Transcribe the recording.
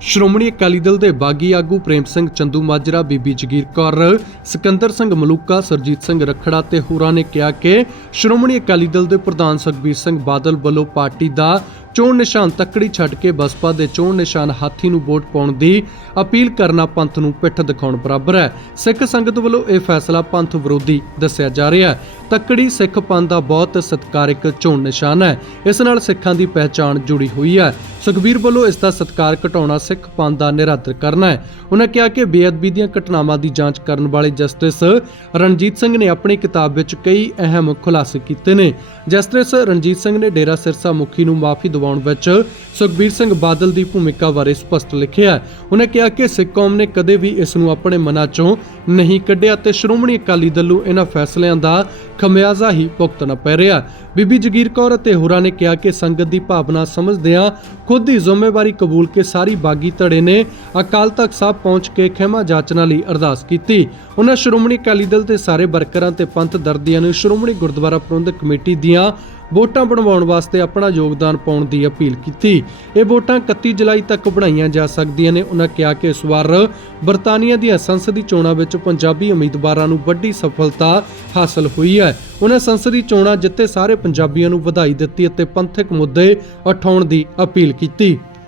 ਸ਼੍ਰੋਮਣੀ ਅਕਾਲੀ ਦਲ ਦੇ ਬਾਗੀ ਆਗੂ ਪ੍ਰੇਮ ਸਿੰਘ ਚੰਦੂ ਮਾਜਰਾ, ਬੀਬੀ ਜਗੀਰ ਕੌਰ, ਸਿਕੰਦਰ ਸਿੰਘ ਮਲੂਕਾ, ਸਰਜੀਤ ਸਿੰਘ ਰਖੜਾ ਤੇ ਹੋਰਾਂ ਨੇ ਕਿਹਾ ਕਿ ਸ਼੍ਰੋਮਣੀ ਅਕਾਲੀ ਦਲ ਦੇ ਪ੍ਰਧਾਨ ਸੁਖਬੀਰ ਸਿੰਘ ਬਾਦਲ ਵੱਲੋਂ ਪਾਰਟੀ ਦਾ ਚੋਣ ਨਿਸ਼ਾਨ ਤੱਕੜੀ ਛੱਡ ਕੇ ਬਸਪਾ ਦੇ ਚੋਣ ਨਿਸ਼ਾਨ ਹਾਥੀ ਨੂੰ ਵੋਟ ਪਾਉਣ ਦੀ ਅਪੀਲ ਕਰਨਾ ਪੰਥ ਨੂੰ ਪਿੱਠ ਦਿਖਾਉਣ ਬਰਾਬਰ ਹੈ। ਸਿੱਖ ਸੰਗਤ ਵੱਲੋਂ ਇਹ ਫੈਸਲਾ ਪੰਥ ਵਿਰੋਧੀ ਦੱਸਿਆ ਜਾ ਰਿਹਾ ਹੈ। ਤੱਕੜੀ ਸਿੱਖ ਪੰਥ ਦਾ ਬਹੁਤ ਸਤਿਕਾਰਕ ਚੋਣ ਨਿਸ਼ਾਨ ਹੈ। ਇਸ ਨਾਲ ਸਿੱਖਾਂ ਦੀ ਪਹਿਚਾਣ ਜੁੜੀ ਹੋਈ ਹੈ। ਸੁਖਬੀਰ ਵੱਲੋਂ ਇਸ ਦਾ ਸਤਿਕਾਰ ਘਟਾਉਣਾ ਸਿੱਖ ਪੰਥ ਦਾ ਨਿਰਾਦਰ ਕਰਨਾ ਹੈ। ਉਹਨਾਂ ਕਿਹਾ ਕਿ ਬੇਅਦਬੀ ਦੀਆਂ ਘਟਨਾਵਾਂ ਦੀ ਜਾਂਚ ਕਰਨ ਵਾਲੇ ਜਸਟਿਸ ਰਣਜੀਤ ਸਿੰਘ ਨੇ ਆਪਣੀ ਕਿਤਾਬ ਵਿੱਚ ਕਈ ਅਹਿਮ ਖੁਲਾਸੇ ਕੀਤੇ ਨੇ। ਜਸਟਿਸ ਰਣਜੀਤ ਸਿੰਘ ਨੇ ਡੇਰਾ ਸਿਰਸਾ ਮੁਖੀ ਨੂੰ ਮਾਫੀ ਦਿਵਾਉਣ ਵਿੱਚ ਸੁਖਬੀਰ ਸਿੰਘ ਬਾਦਲ ਦੀ ਭੂਮਿਕਾ ਬਾਰੇ ਸਪਸ਼ਟ ਲਿਖਿਆ ਹੈ। ਕਿਹਾ ਕਿ ਸਿੱਖ ਕੌਮ ਨੇ ਕਦੇ ਵੀ ਇਸ ਨੂੰ ਆਪਣੇ ਮਨਾਂ ਚੋਂ ਨਹੀਂ ਕੱਢਿਆ ਤੇ ਸ਼੍ਰੋਮਣੀ ਅਕਾਲੀ ਦਲ ਨੂੰ ਇਹਨਾਂ ਫੈਸਲਿਆਂ ਦਾ ਖਮਿਆਜ਼ਾ ਹੀ ਭੁਗਤਣਾ ਪੈ ਰਿਹਾ ਬੀਬੀ ਜਗੀਰ ਕੌਰ ਅਤੇ ਹੋਰਾਂ ਨੇ ਕਿਹਾ ਕਿ ਸੰਗਤ ਦੀ ਭਾਵਨਾ ਸਮਝਦਿਆਂ ਖੁਦ ਦੀ ਜ਼ਿੰਮੇਵਾਰੀ ਕਬੂਲ ਕੇ ਸਾਰੀ ਬਾਗੀ ਧੜੇ ਨੇ ਅਕਾਲ ਤਖਤ ਸਾਹਿਬ ਪਹੁੰਚ ਕੇ ਖਿਮਾ ਜਾਚਨਾ ਲਈ ਅਰਦਾਸ ਕੀਤੀ। ਉਹਨਾਂ ਸ਼੍ਰੋਮਣੀ ਅਕਾਲੀ ਦਲ ਦੇ ਸਾਰੇ ਵਰਕਰਾਂ ਤੇ ਪੰਥ ਦਰਦੀਆਂ ਨੂੰ ਸ਼੍ਰੋਮਣੀ ਗੁਰਦੁਆਰਾ ਪ੍ਰਬੰਧਕ ਕਮੇਟੀ ਦੀਆਂ ਵੋਟਾਂ ਬਣਵਾਉਣ ਵਾਸਤੇ ਆਪਣਾ ਯੋਗਦਾਨ ਪਾਉਣ ਦੀ ਅਪੀਲ ਕੀਤੀ। ਇਹ ਵੋਟਾਂ 31 ਜੁਲਾਈ ਤੱਕ ਬਣਾਈਆਂ ਜਾ ਸਕਦੀਆਂ ਨੇ। ਉਹਨਾਂ ਕਿਹਾ ਕਿ ਇਸ ਵਾਰ ਬਰਤਾਨੀਆ ਦੀਆਂ ਸੰਸਦੀ ਚੋਣਾਂ ਵਿੱਚ ਪੰਜਾਬੀ ਉਮੀਦਵਾਰਾਂ ਨੂੰ ਵੱਡੀ ਸਫਲਤਾ ਹਾਸਲ ਹੋਈ ਹੈ। ਉਹਨਾਂ ਸੰਸਦੀ ਚੋਣਾਂ ਜਿੱਤੇ ਸਾਰੇ ਪੰਜਾਬੀਆਂ ਨੂੰ ਵਧਾਈ ਦਿੱਤੀ ਅਤੇ ਪੰਥਕ ਮੁੱਦੇ ਉਠਾਉਣ ਦੀ ਅਪੀਲ ਕੀਤੀ।